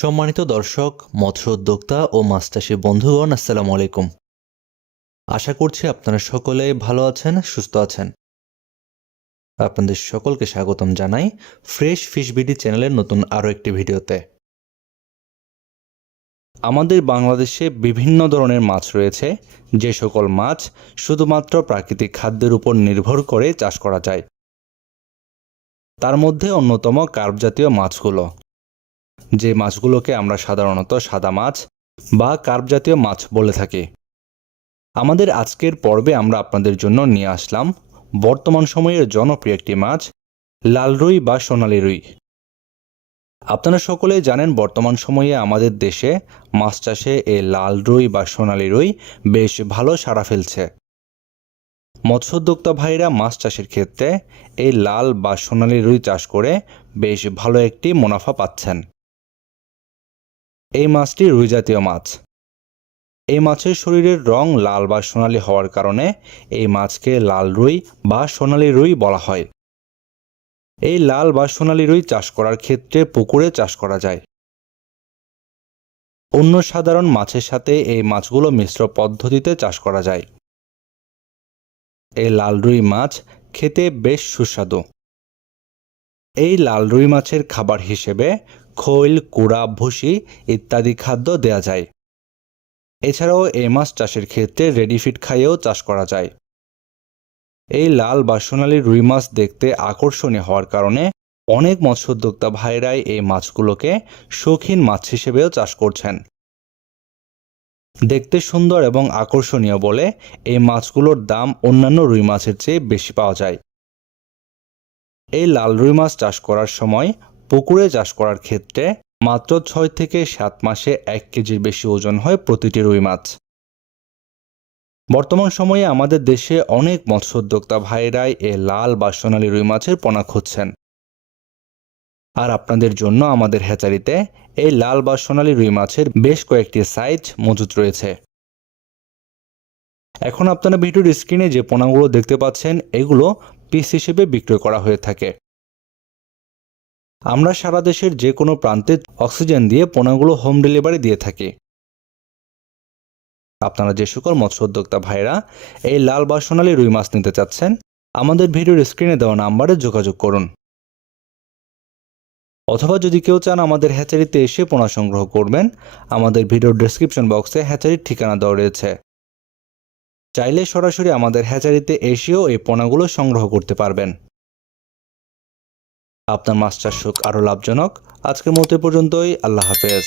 সম্মানিত দর্শক, মৎস্য উদ্যোক্তা ও মাছ চাষী বন্ধুগণ, আসসালামু আলাইকুম। আশা করছি আপনারা সকলে ভালো আছেন, সুস্থ আছেন। আপনাদের সকলকে স্বাগতম জানাই ফ্রেশ ফিশ বিডি চ্যানেলের নতুন আরও একটি ভিডিওতে। আমাদের বাংলাদেশে বিভিন্ন ধরনের মাছ রয়েছে, যে সকল মাছ শুধুমাত্র প্রাকৃতিক খাদ্যের উপর নির্ভর করে চাষ করা যায়। তার মধ্যে অন্যতম কার্প জাতীয় মাছগুলো, যে মাছগুলোকে আমরা সাধারণত সাদা মাছ বা কার্প জাতীয় মাছ বলে থাকি। আমাদের আজকের পর্বে আমরা আপনাদের জন্য নিয়ে আসলাম বর্তমান সময়ের জনপ্রিয় একটি মাছ, লাল রুই বা সোনালী রুই। আপনারা সকলেই জানেন বর্তমান সময়ে আমাদের দেশে মাছ চাষে এই লাল রুই বা সোনালী রুই বেশ ভালো সাড়া ফেলছে। মৎস্যোদ্যোক্তা ভাইরা মাছ চাষের ক্ষেত্রে এই লাল বা সোনালী রুই চাষ করে বেশ ভালো একটি মুনাফা পাচ্ছেন। এই মাছটি রুই জাতীয় মাছ। এই মাছের শরীরের রং লাল বা সোনালী হওয়ার কারণে এই মাছকে লাল রুই বা সোনালী রুই বলা হয়। এই লাল বা সোনালী রুই চাষ করার ক্ষেত্রে পুকুরে চাষ করা যায়। অন্য সাধারণ মাছের সাথে এই মাছগুলো মিশ্র পদ্ধতিতে চাষ করা যায়। এই লাল রুই মাছ খেতে বেশ সুস্বাদু। এই লাল রুই মাছের খাবার হিসেবে খৈল, কুড়া, ভুসি ইত্যাদি খাদ্য দেয়া যায়। এছাড়াও এই মাছ চাষের ক্ষেত্রে রেডিফিড খাইয়েও চাষ করা যায়। এই লাল বা সোনালী রুই মাছ দেখতে আকর্ষণীয় হওয়ার কারণে অনেক মৎস্যোদ্যোক্তা ভাইরাই এই মাছগুলোকে শৌখিন মাছ হিসেবেও চাষ করছেন। দেখতে সুন্দর এবং আকর্ষণীয় বলে এই মাছগুলোর দাম অন্যান্য রুই মাছের চেয়ে বেশি পাওয়া যায়। এই লাল রুই মাছ চাষ করার সময় পুকুরে চাষ করার ক্ষেত্রে মাত্র 6 থেকে 7 মাসে 1 কেজির বেশি ওজন হয় প্রতিটি রুই মাছ। বর্তমান সময়ে আমাদের দেশে অনেক মৎস্যোদ্যোক্তা ভাইরাই এই লাল বা সোনালী রুই মাছের পোনা খুঁজছেন। আর আপনাদের জন্য আমাদের হ্যাচারিতে এই লাল বা সোনালী রুই মাছের বেশ কয়েকটি সাইজ মজুত রয়েছে। এখন আপনারা ভিডিওর স্ক্রিনে যে পোনাগুলো দেখতে পাচ্ছেন, এগুলো পিস হিসেবে বিক্রয় করা হয়ে থাকে। আমরা সারা দেশের যে কোনো প্রান্তে অক্সিজেন দিয়ে পোনাগুলো হোম ডেলিভারি দিয়ে থাকি। আপনারা যে সকল মৎস্য উদ্যোক্তা ভাইরা এই লাল বা সোনালী রুই মাছ নিতে চাচ্ছেন, আমাদের ভিডিওর স্ক্রিনে দেওয়া নাম্বারে যোগাযোগ করুন। অথবা যদি কেউ চান আমাদের হ্যাচারিতে এসে পোনা সংগ্রহ করবেন, আমাদের ভিডিওর ডেসক্রিপশন বক্সে হ্যাচারির ঠিকানা দেওয়া রয়েছে। চাইলে সরাসরি আমাদের হ্যাচারিতে এসেও এই পোনাগুলো সংগ্রহ করতে পারবেন। আপনার মাছ চাষ হোক আরও লাভজনক। আজকের মতো পর্যন্তই। আল্লাহ হাফেজ।